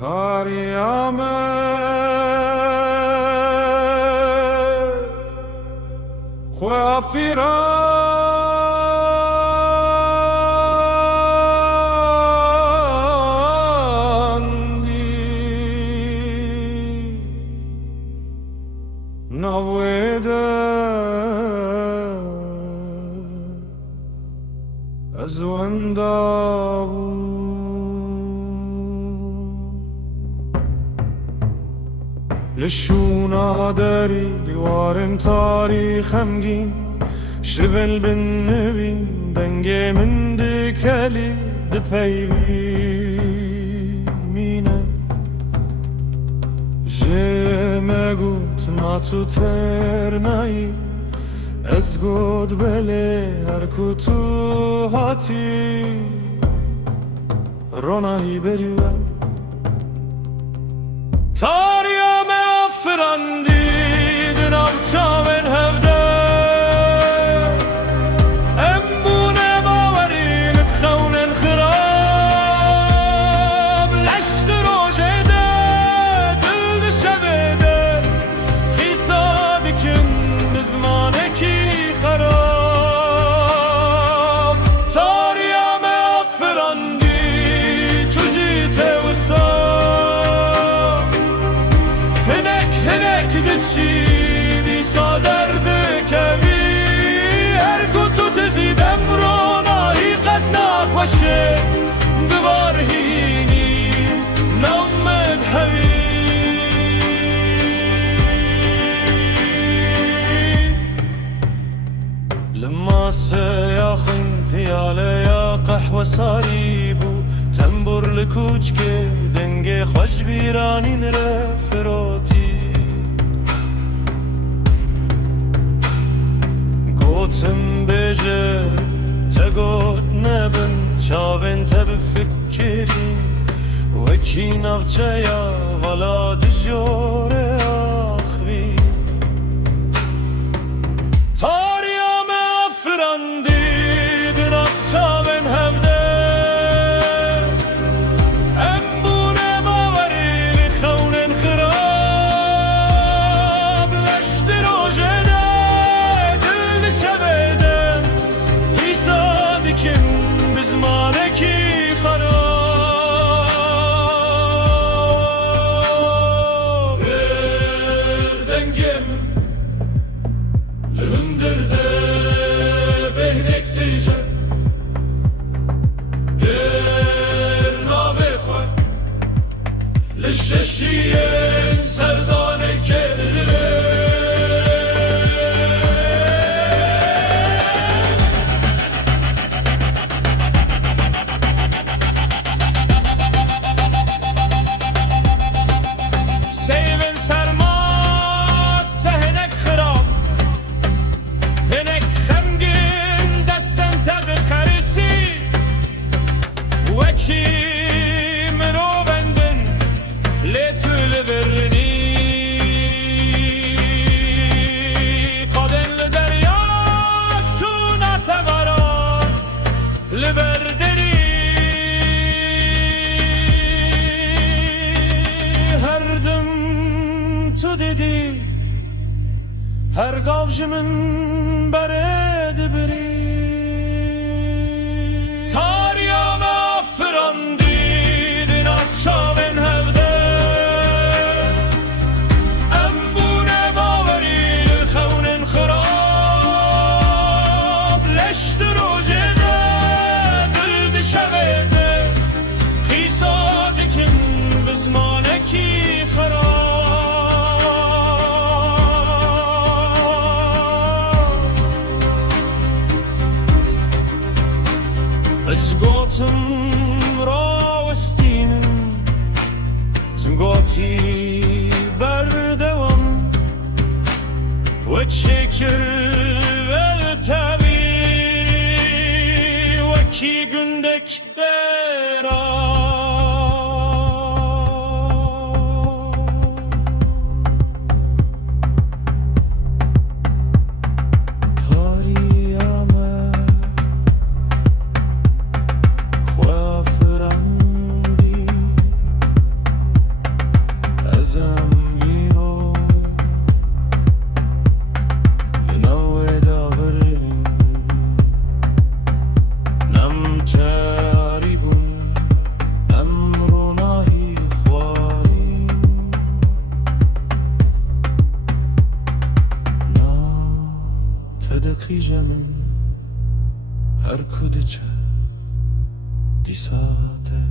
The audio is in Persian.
تاریامه خافیراندی نویده از وندابو لشونا داری دیوارن تاریخمگین شغل بالنبي دنجي من دكالي دبيبي مينا جيما قوت ما ترناي ازقود بلي هركوتو هاتي روناي بريوان تاريا ما فرندي دنابتا من هفدا ببارهيني نمد حبيب لما سياخن بيالة يا قحوة صاريبو تنبر لكوچكي دنگي خوش بيراني نرفروتي قوتم بيجي تقود نبن شاوين تبفكرين وكي نبجيا ولا دجور اخوي تاريا مفرندي دنق شاوين هفده امبونه باوري خونن خراب لشت روجنه دل شبده پیسادکم بزمانکی خراب دنگم لهندرده بهنک تیجه نابه خواه لششیین سردانه کدره هر گاوش من برد بری تاریا مفرندی دینات شاوین هفده امبونه باوری خونن خراب لشت روژه دل دشویده خیصادکن بزمانکی خراب اسقاطم راوستینم تمقاطي بردوم وتشكر التابي وكي قندك ديرا دقیقه من هر کدچه دی ساعته